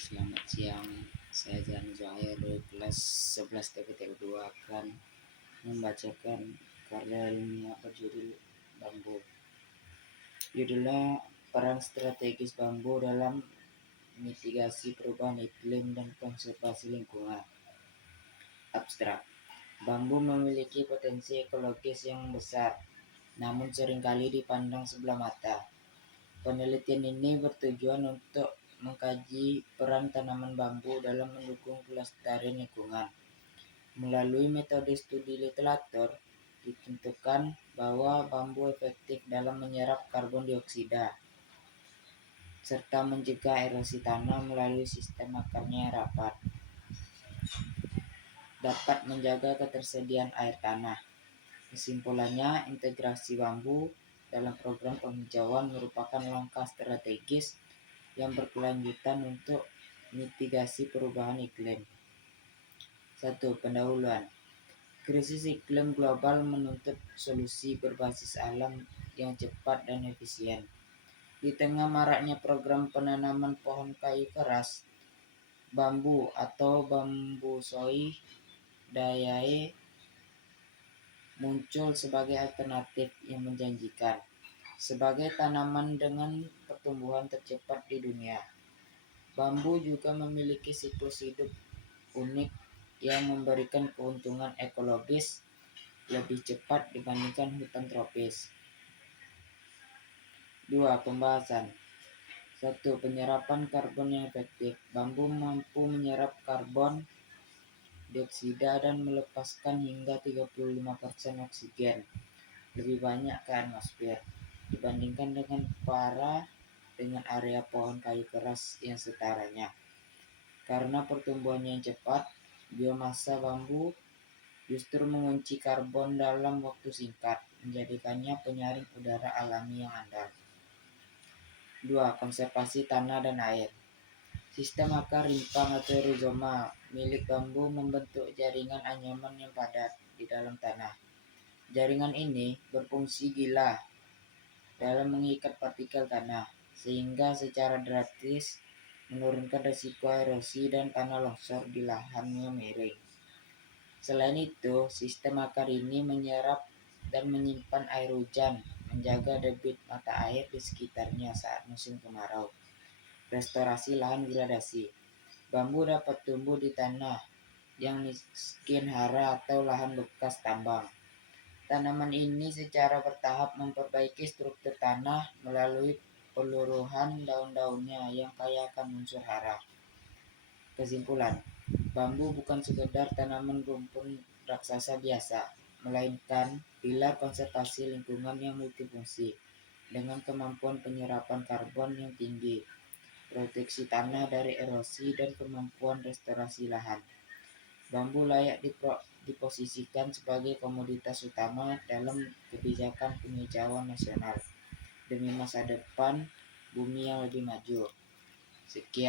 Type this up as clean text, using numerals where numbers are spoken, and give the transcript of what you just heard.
Selamat siang, saya Jan Zuhair dari kelas 11 TPTU 2 akan membacakan karya ilmiah berjudul Bambu. Judulnya Peran Strategis Bambu dalam Mitigasi Perubahan Iklim dan Konservasi Lingkungan. Abstrak. Bambu memiliki potensi ekologis yang besar, namun seringkali dipandang sebelah mata. Penelitian ini bertujuan untuk mengkaji peran tanaman bambu dalam mendukung pelestarian lingkungan. Melalui metode studi literatur, ditentukan bahwa bambu efektif dalam menyerap karbon dioksida serta mencegah erosi tanah melalui sistem akarnya yang rapat. Dapat menjaga ketersediaan air tanah. Kesimpulannya, integrasi bambu dalam program penghijauan merupakan langkah strategis yang berkelanjutan untuk mitigasi perubahan iklim. 1. Pendahuluan. Krisis iklim global menuntut solusi berbasis alam yang cepat dan efisien. Di tengah maraknya program penanaman pohon kayu keras, bambu atau Bambusoi Dayae muncul sebagai alternatif yang menjanjikan. Sebagai tanaman dengan pertumbuhan tercepat di dunia, bambu juga memiliki siklus hidup unik yang memberikan keuntungan ekologis lebih cepat dibandingkan hutan tropis. 2. Pembahasan. 1. Penyerapan karbon yang efektif. Bambu mampu menyerap karbon dioksida dan melepaskan hingga 35% oksigen lebih banyak ke atmosfer dibandingkan dengan area pohon kayu keras yang setaranya. Karena pertumbuhannya yang cepat, biomasa bambu justru mengunci karbon dalam waktu singkat, menjadikannya penyaring udara alami yang andal. 2. Konservasi tanah dan air. Sistem akar rimpang atau rizoma milik bambu membentuk jaringan anyaman yang padat di dalam tanah. Jaringan ini berfungsi gila dalam mengikat partikel tanah, sehingga secara drastis menurunkan risiko erosi dan tanah longsor di lahan yang miring. Selain itu, sistem akar ini menyerap dan menyimpan air hujan, menjaga debit mata air di sekitarnya saat musim kemarau. Restorasi lahan gradasi. Bambu dapat tumbuh di tanah yang miskin hara atau lahan bekas tambang. Tanaman ini secara bertahap memperbaiki struktur tanah melalui peluruhan daun-daunnya yang kaya akan unsur hara. Kesimpulan, bambu bukan sekedar tanaman rumpun raksasa biasa, melainkan pilar konservasi lingkungan yang multifungsi dengan kemampuan penyerapan karbon yang tinggi, proteksi tanah dari erosi, dan kemampuan restorasi lahan. Bambu layak diposisikan sebagai komoditas utama dalam kebijakan penghijauan nasional demi masa depan bumi yang lebih maju. Sekian.